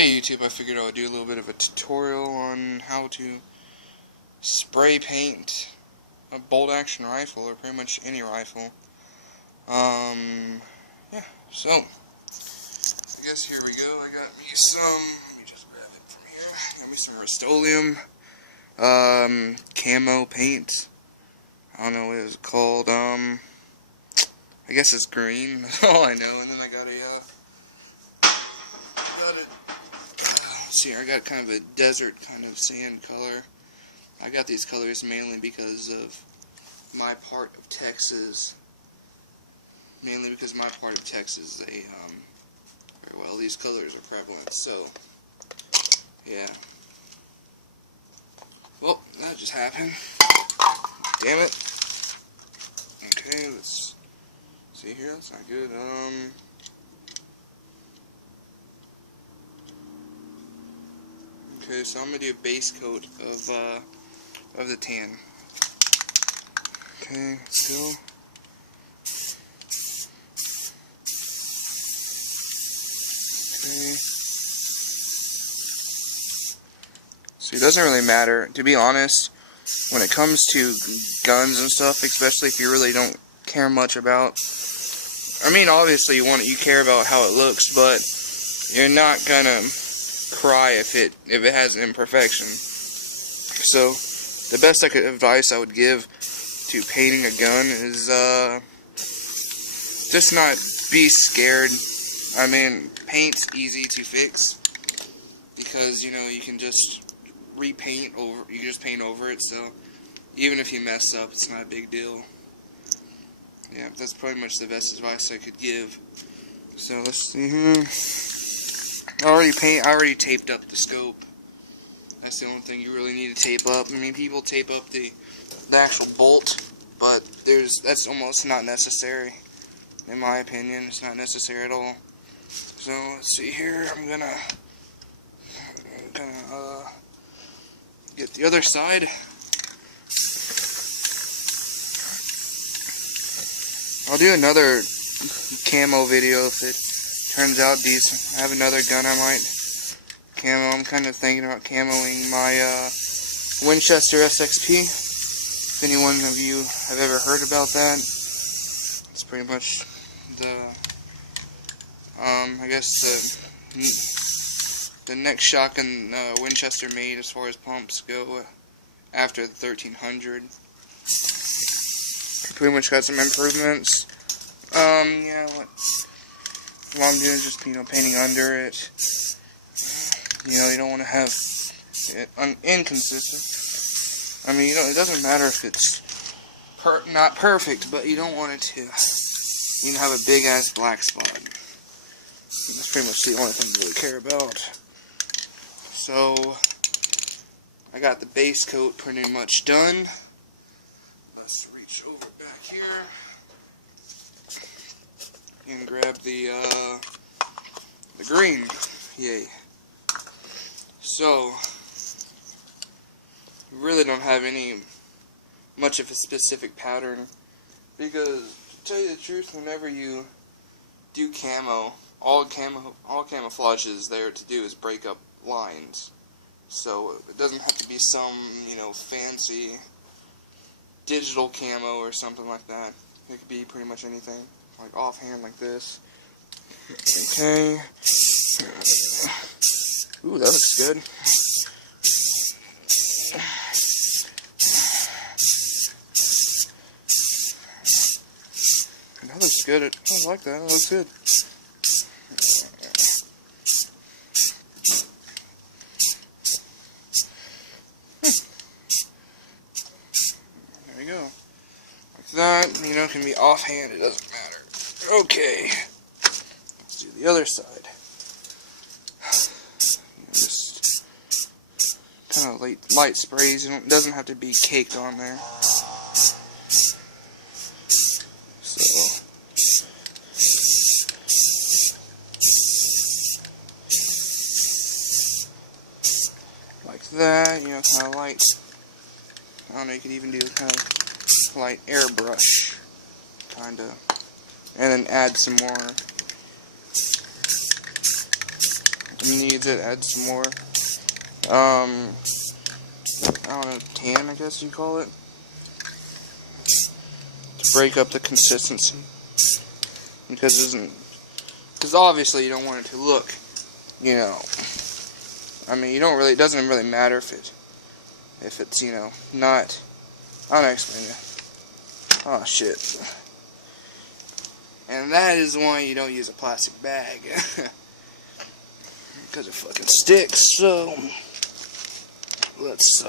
Hey YouTube, I figured I would do a little bit of a tutorial on how to spray paint a bolt action rifle, or pretty much any rifle. Yeah, so I guess here we go. I got me some, let me just grab it from here. Got me some Rust-Oleum camo paint. I don't know what it's called. I guess it's green. That's all I know. And then I got let's see, I got kind of a desert kind of sand color. I got these colors mainly because of my part of Texas. Mainly because my part of Texas, they, very well, these colors are prevalent, so, yeah. Well, that just happened. Damn it. Okay, let's see here, that's not good. Okay, so I'm gonna do a base coat of the tan. Okay, let's go. Okay. So it doesn't really matter, to be honest, when it comes to guns and stuff, especially if you really don't care much about. I mean, obviously you care about how it looks, but you're not gonna cry if it has an imperfection. So the best advice I would give to painting a gun is just not be scared. I mean, paint's easy to fix because you know you can just repaint over. You just paint over it. So even if you mess up, it's not a big deal. Yeah, that's pretty much the best advice I could give. So let's see here. I already taped up the scope. That's the only thing you really need to tape up. I mean, people tape up the actual bolt, but that's almost not necessary. In my opinion, it's not necessary at all. So let's see here. I'm gonna get the other side. I'll do another camo video if it turns out decent. I have another gun I might camo. I'm kind of thinking about camoing my Winchester SXP. If anyone of you have ever heard about that, it's pretty much the I guess the next shotgun Winchester made as far as pumps go after the 1300. Pretty much got some improvements. Yeah, what I'm doing is just, you know, painting under it. You know, you don't want to have it inconsistent. I mean, you know, it doesn't matter if it's not perfect, but you don't want it to, you know, have a big ass black spot. That's pretty much the only thing you really care about. So I got the base coat pretty much done. Let's reach over back here and grab the green. Yay. So we really don't have much of a specific pattern, because to tell you the truth, whenever you do camo, all camouflage is there to do is break up lines. So it doesn't have to be some, you know, fancy digital camo or something like that. It could be pretty much anything, like offhand like this. Okay. Ooh, that looks good. That looks good. I like that. That looks good. There you go. Like that, you know, can be offhand, it doesn't matter. Okay. Let's do the other side. You know, just kind of light sprays. It doesn't have to be caked on there. So like that, you know, kind of light. I don't know, you could even do kind of light airbrush, kind of, and then add some more needs it. Add some more. I don't know, tan, I guess you call it, to break up the consistency. Because obviously you don't want it to look, you know, I mean, it doesn't really matter if it's, you know, not, I don't know, explain it. Oh, shit. And that is why you don't use a plastic bag. Because it fucking sticks, so let's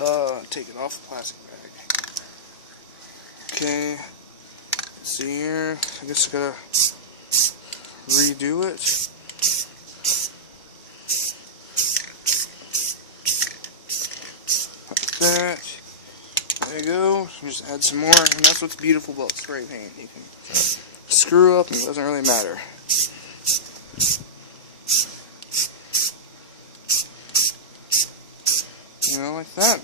take it off the plastic bag. Okay, see here, I guess I gotta redo it. Like that. There you go. Just add some more, and that's what's beautiful about spray paint. You can screw up, and it doesn't really matter. You know, like that.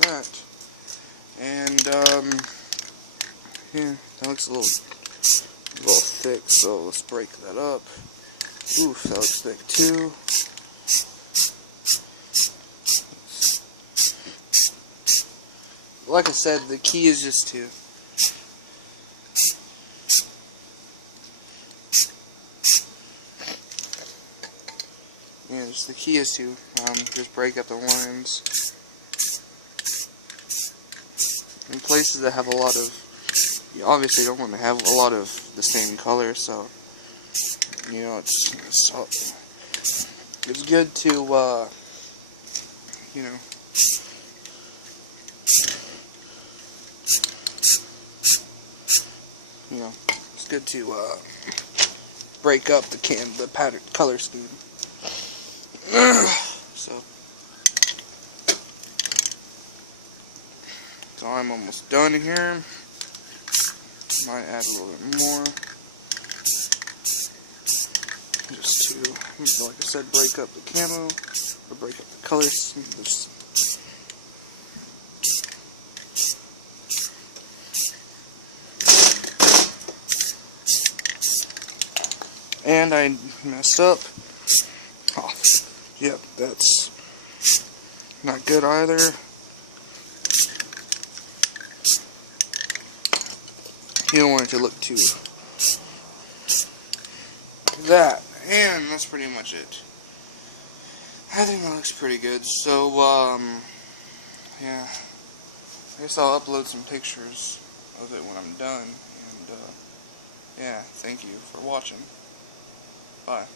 That. And yeah, that looks a little thick, so let's break that up. Oof, that looks thick too. Like I said, the key is just to the key is to just break up the lines in places that have a lot of. You obviously don't want to have a lot of the same color, so you know it's good to you know. You know, it's good to break up the pattern color scheme. So I'm almost done here. Might add a little bit more, just to, like I said, break up the camo or break up the color scheme. And I messed up. Oh, yep, that's not good either. You don't want it to look too that. And that's pretty much it. I think that looks pretty good. So, yeah. I guess I'll upload some pictures of it when I'm done. And, yeah, thank you for watching. Bye.